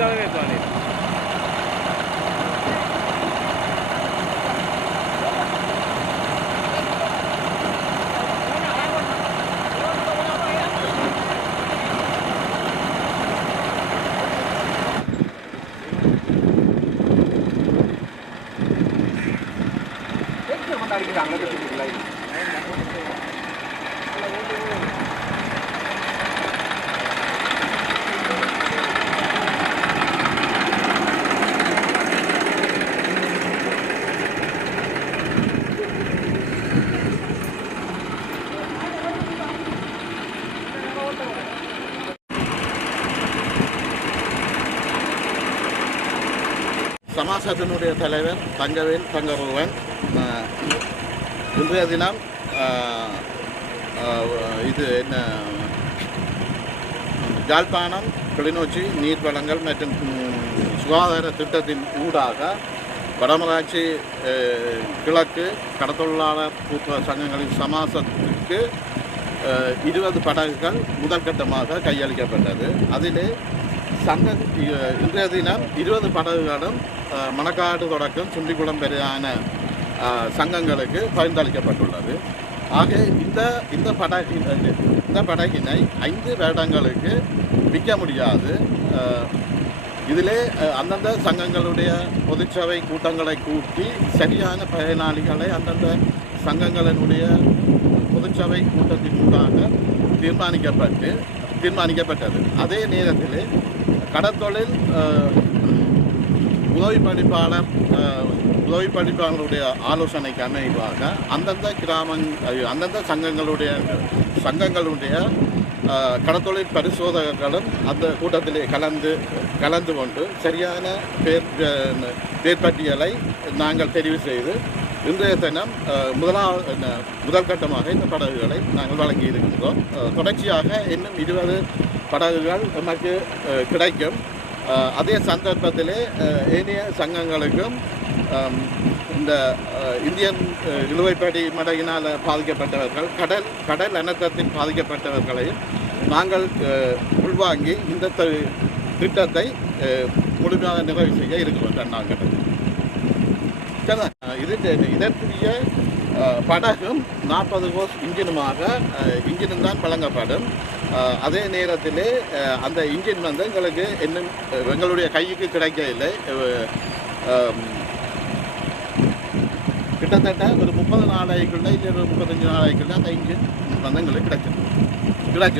target on it. चांगलं कसं शिकलाय சமாசத்தினுடைய தலைவர் தங்கவேல் தங்கருவன் இன்றைய தினம் இது என்ன யாழ்ப்பாணம் கிளிநொச்சி நீர் வளங்கள் மற்றும் சுகாதார திட்டத்தின் ஊடாக வடமராட்சி கிழக்கு கடத்தொழிலாளர் கூட்டுறவு சங்கங்களின் சமாசத்துக்கு இருபது படகுகள் முதற்கட்டமாக கையளிக்கப்பட்டது. அதிலே சங்க இன்றைய தினம் இருபது படகுகளும் மணக்காடு தொடக்கம் சுண்டிக்குளம் பெரியான சங்கங்களுக்கு பரிந்தளிக்கப்பட்டுள்ளது. ஆக இந்த இந்த படகு இந்த படகினை ஐந்து வருடங்களுக்கு விற்க முடியாது. இதிலே அந்தந்த சங்கங்களுடைய பொதுச்சபை கூட்டங்களை கூட்டி சரியான பயனாளிகளை அந்தந்த சங்கங்களினுடைய பொதுச்சபை கூட்டத்தின் தீர்மானிக்கப்பட்டு தீர்மானிக்கப்பட்டது. அதே நேரத்தில் கடற்தொழில் உதவி படிப்பாளர் உதவி படிப்பாளருடைய ஆலோசனைக்கு அமைவாக அந்தந்த கிராமங் அந்தந்த சங்கங்களுடைய சங்கங்களுடைய கடத்தொழில் பரிசோதகர்களும் அந்த கூட்டத்திலே கலந்து கலந்து கொண்டு சரியான பேர் பேர் பட்டியலை நாங்கள் தெரிவு செய்து இன்றைய தினம் முதலாவது முதல் கட்டமாக இந்த படகுகளை நாங்கள் வழங்கி இருக்கின்றோம் தொடர்ச்சியாக இன்னும் இருபது படகுகள் நமக்கு கிடைக்கும். அதே சந்தர்ப்பத்திலே ஏனைய சங்கங்களுக்கும் இந்த இந்தியன் இழுவைப்படி மடையினால் பாதிக்கப்பட்டவர்கள் கடல் கடல் அனர்த்தத்தில் பாதிக்கப்பட்டவர்களையும் நாங்கள் உள்வாங்கி இந்த த- திட்டத்தை முழுமையாக நிறைவு செய்ய இருக்கிறோம் நாங்கள் இது இதற்குரிய படகும் நாற்பது கோஸ் இன்ஜினுமாக இன்ஜினும் தான் வழங்கப்படும். அதே நேரத்தில் அந்த இன்ஜின் வந்து எங்களுக்கு இன்னும் எங்களுடைய கைக்கு கிடைக்கவில்லை. கிட்டத்தட்ட ஒரு முப்பது நாளைக்குள்ள இல்லை ஒரு முப்பத்தஞ்சு நாளைக்குள்ள அந்த இன்ஜின் வந்து எங்களுக்கு கிடைச்சிடும் கிடைச்சிடும்